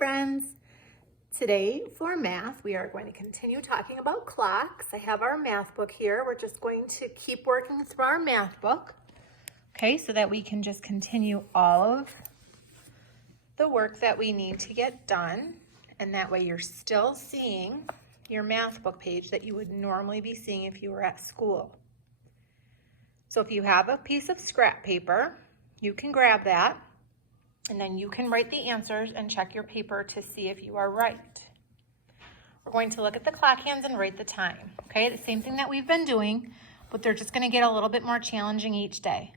friends. Today for math, we are going to continue talking about clocks. I have our math book here. We're just going to keep working through our math book, okay, so that we can just continue all of the work that we need to get done. And that way you're still seeing your math book page that you would normally be seeing if you were at school. So if you have a piece of scrap paper, you can grab that. And then you can write the answers and check your paper to see if you are right. We're going to look at the clock hands and write the time. Okay, the same thing that we've been doing, but they're just going to get a little bit more challenging each day.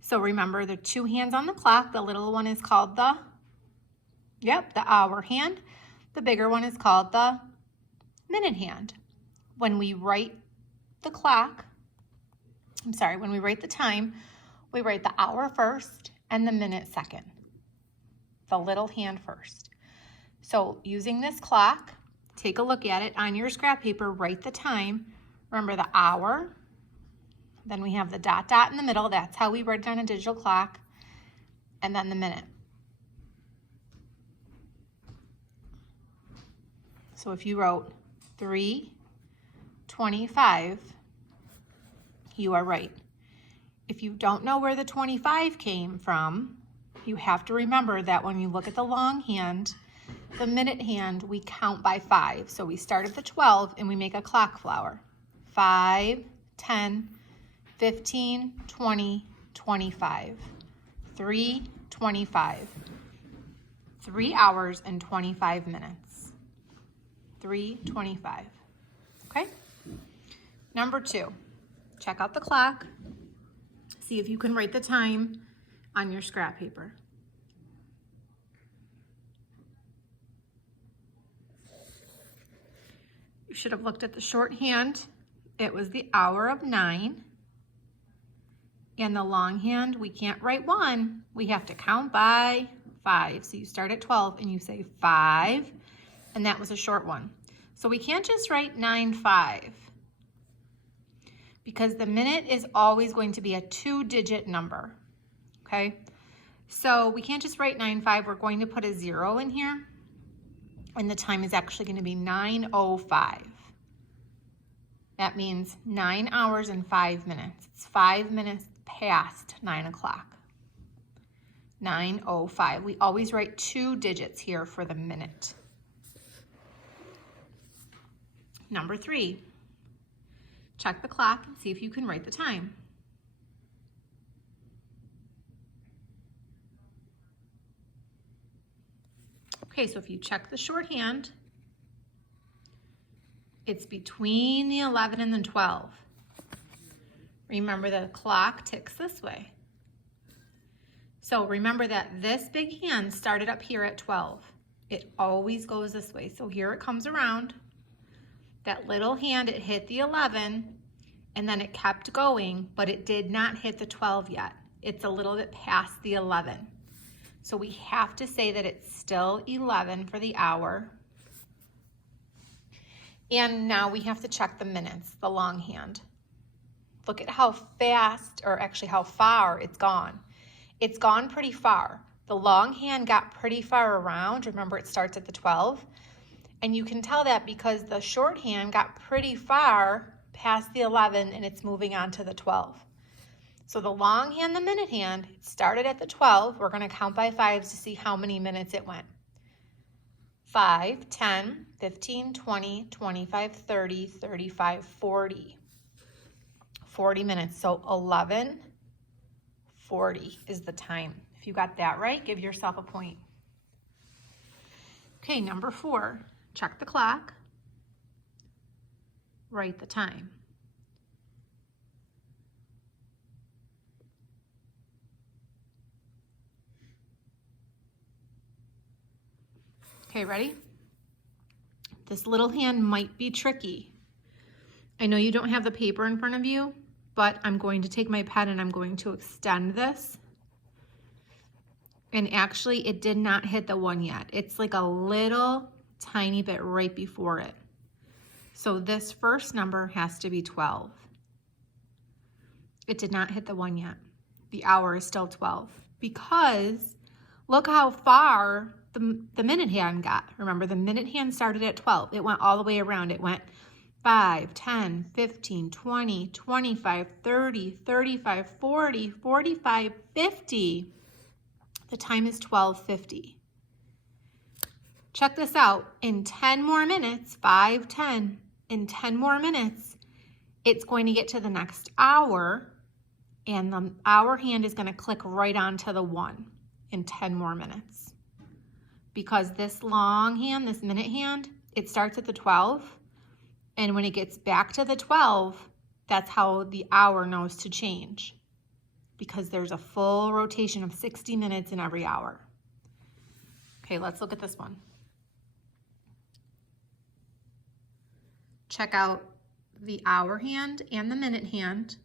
So remember the two hands on the clock. The little one is called the hour hand. The bigger one is called the minute hand. When we write the when we write the time, we write the hour first and the minute second, the little hand first. So using this clock, take a look at it on your scrap paper, write the time. Remember the hour, then we have the dot dot in the middle. That's how we write it on a digital clock, and then the minute. So if you wrote 3:25, you are right. If you don't know where the 25 came from, you have to remember that when you look at the long hand, the minute hand, we count by 5. So we start at the 12 and we make a clock flower. 5, 10, 15, 20, 25. 3:25. 3 hours and 25 minutes. 3:25. Okay? Number 2, check out the clock. See if you can write the time on your scrap paper. You should have looked at the shorthand. It was the hour of 9. And the longhand, we can't write 1. We have to count by 5. So you start at 12 and you say 5, and that was a short one. So we can't just write 9:5. Because the minute is always going to be a 2-digit number, okay? So we can't just write 9:5, we're going to put a 0 in here, and the time is actually going to be 9:05. That means 9 hours and 5 minutes. It's 5 minutes past 9 o'clock. 9:05. We always write 2 digits here for the minute. Number 3. Check the clock and see if you can write the time. Okay, so if you check the shorthand, it's between the 11 and the 12. Remember the clock ticks this way. So remember that this big hand started up here at 12. It always goes this way. So here it comes around. That little hand, it hit the 11, and then it kept going, but it did not hit the 12 yet. It's a little bit past the 11. So we have to say that it's still 11 for the hour. And now we have to check the minutes, the long hand. Look at how fast, or actually how far it's gone. It's gone pretty far. The long hand got pretty far around. Remember, it starts at the 12. And you can tell that because the shorthand got pretty far past the 11 and it's moving on to the 12. So the long hand, the minute hand, it started at the 12. We're going to count by 5s to see how many minutes it went. 5, 10, 15, 20, 25, 30, 35, 40. 40 minutes. So 11:40 is the time. If you got that right, give yourself a point. Okay, number 4. Check the clock, write the time. Okay, ready? This little hand might be tricky. I know you don't have the paper in front of you, but I'm going to take my pen and I'm going to extend this. And actually, it did not hit the 1 yet. It's like a little tiny bit right before it. So this first number has to be 12. It did not hit the 1 yet. The hour is still 12 because Look how far the minute hand got. Remember, the minute hand started at 12. It went all the way around. It went 5, 10, 15, 20, 25, 30, 35, 40, 45, 50. The time is 12:50. Check this out. In 10 more minutes, 5, 10, in 10 more minutes, it's going to get to the next hour, and the hour hand is going to click right onto the 1 in 10 more minutes. Because this long hand, this minute hand, it starts at the 12, and when it gets back to the 12, that's how the hour knows to change, because there's a full rotation of 60 minutes in every hour. Okay, let's look at this one. Check out the hour hand and the minute hand.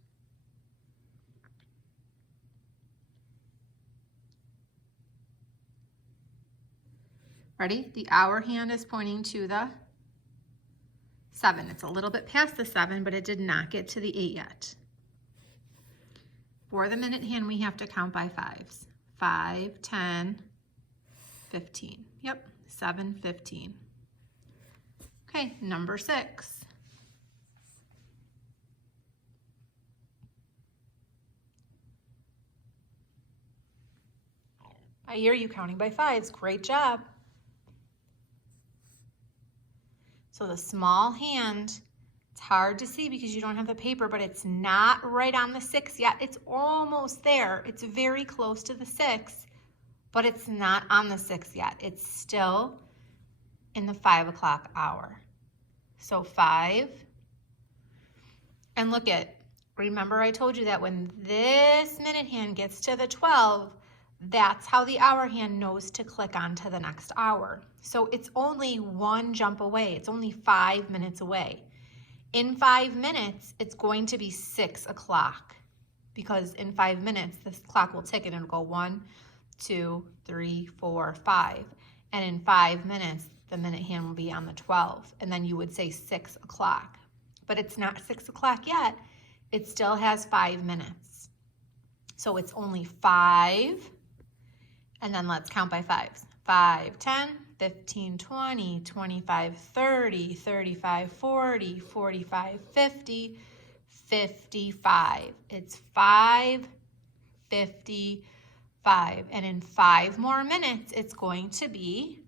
Ready? The hour hand is pointing to the 7. It's a little bit past the 7, but it did not get to the 8 yet. For the minute hand, we have to count by 5s. 5, 10, 15. Yep, 7, 15. Okay, number 6. I hear you counting by 5s. Great job. So the small hand, it's hard to see because you don't have the paper, but it's not right on the 6 yet. It's almost there. It's very close to the 6, but it's not on the 6 yet. It's still in the 5 o'clock hour. So 5, and look at, remember I told you that when this minute hand gets to the 12, that's how the hour hand knows to click on to the next hour. So it's only 1 jump away. It's only 5 minutes away. In 5 minutes, it's going to be 6 o'clock, because in 5 minutes, this clock will tick and it'll go 1, 2, 3, 4, 5. And in 5 minutes, the minute hand will be on the 12. And then you would say 6 o'clock. But it's not 6 o'clock yet. It still has 5 minutes. So it's only 5. And then let's count by 5s. 5, 10, 15, 20, 25, 30, 35, 40, 45, 50, 55. It's 5:55. And in 5 more minutes, it's going to be,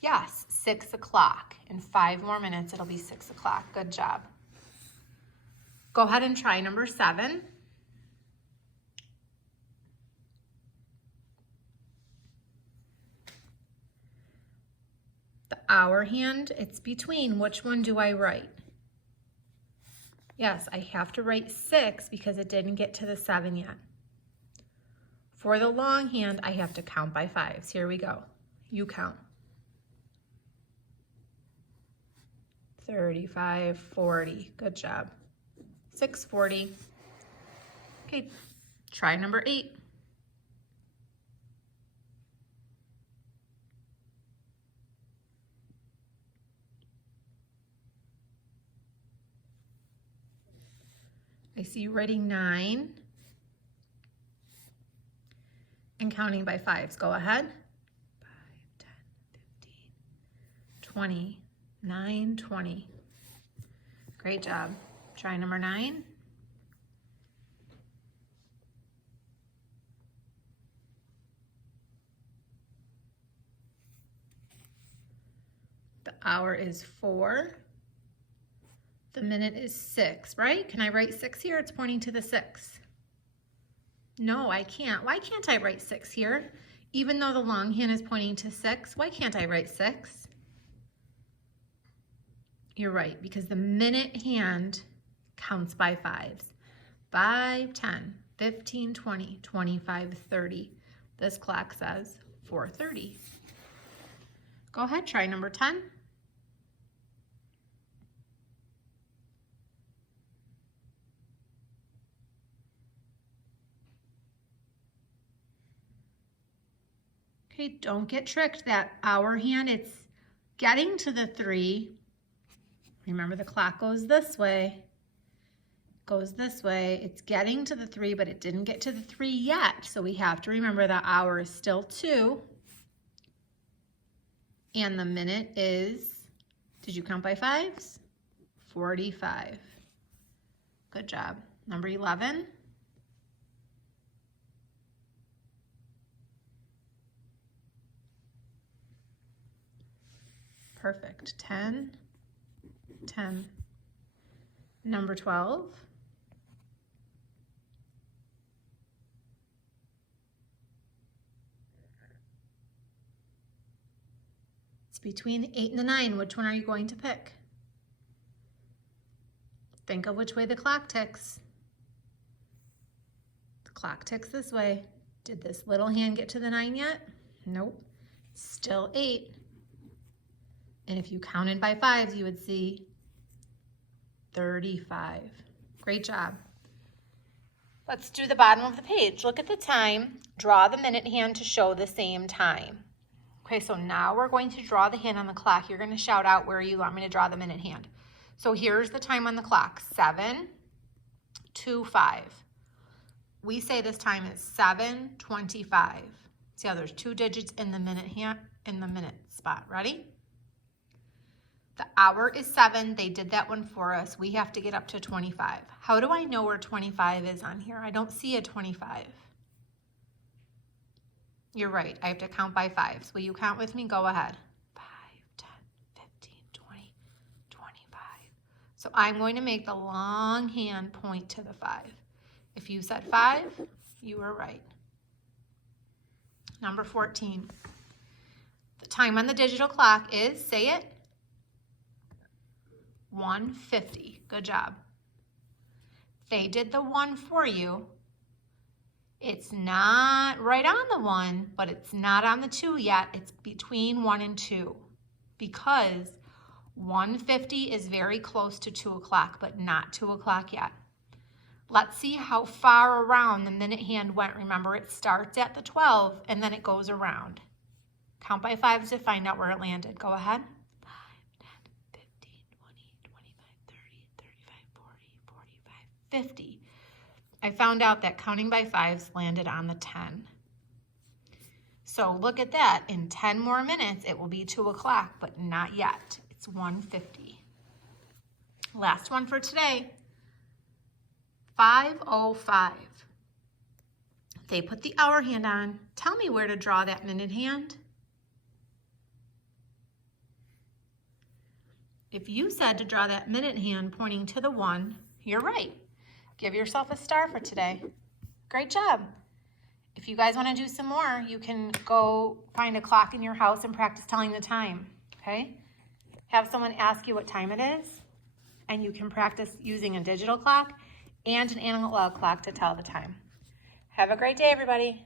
yes, 6 o'clock. In 5 more minutes, it'll be 6 o'clock. Good job. Go ahead and try number 7. The hour hand, it's between. Which one do I write? Yes, I have to write 6 because it didn't get to the 7 yet. For the long hand, I have to count by 5s. Here we go. You count. 35, 40. Good job. 6:40. Okay, try number 8. I see you writing 9 and counting by 5s. Go ahead. 5, 10, 15, 20, 9, 20. Great job. Try number 9. The hour is 4. The minute is 6, right? Can I write 6 here? It's pointing to the 6. No, I can't. Why can't I write 6 here? Even though the long hand is pointing to 6, why can't I write 6? You're right, because the minute hand counts by 5s. 5, 10, 15, 20, 25, 30. This clock says 4:30. Go ahead, try number 10. Okay, don't get tricked. That hour hand, it's getting to the 3. Remember, the clock goes this way. goes this way. It's getting to the 3, but it didn't get to the 3 yet. So we have to remember the hour is still 2. And the minute is, did you count by 5s? 45. Good job. Number 11. Perfect. 10, 10. Number 12. It's between the 8 and the 9. Which one are you going to pick? Think of which way the clock ticks. The clock ticks this way. Did this little hand get to the 9 yet? Nope. Still 8. And if you counted by 5s, you would see 35. Great job. Let's do the bottom of the page. Look at the time. Draw the minute hand to show the same time. Okay, so now we're going to draw the hand on the clock. You're going to shout out where you want me to draw the minute hand. So here's the time on the clock, 7:25. We say this time is 7:25. See how there's 2 digits in the minute hand, in the minute spot. Ready? The hour is 7. They did that one for us. We have to get up to 25. How do I know where 25 is on here? I don't see a 25. You're right. I have to count by 5s. Will you count with me? Go ahead. 5, 10, 15, 20, 25. So I'm going to make the long hand point to the 5. If you said 5, you were right. Number 14. The time on the digital clock is, say it, 1:50. Good job. They did the 1 for you. It's not right on the 1, but it's not on the 2 yet. It's between 1 and 2 because 1:50 is very close to 2 o'clock, but not 2 o'clock yet. Let's see how far around the minute hand went. Remember, it starts at the 12 and then it goes around. Count by 5s to find out where it landed. Go ahead. 5, 10, 15, 20, 25, 30, 35, 40, 45, 50. I found out that counting by 5s landed on the 10. So look at that. In 10 more minutes, it will be 2 o'clock, but not yet. It's 1:50. Last one for today. 5:05. They put the hour hand on. Tell me where to draw that minute hand. If you said to draw that minute hand pointing to the 1, you're right. Give yourself a star for today. Great job. If you guys want to do some more, you can go find a clock in your house and practice telling the time, okay? Have someone ask you what time it is, and you can practice using a digital clock and an analog clock to tell the time. Have a great day, everybody.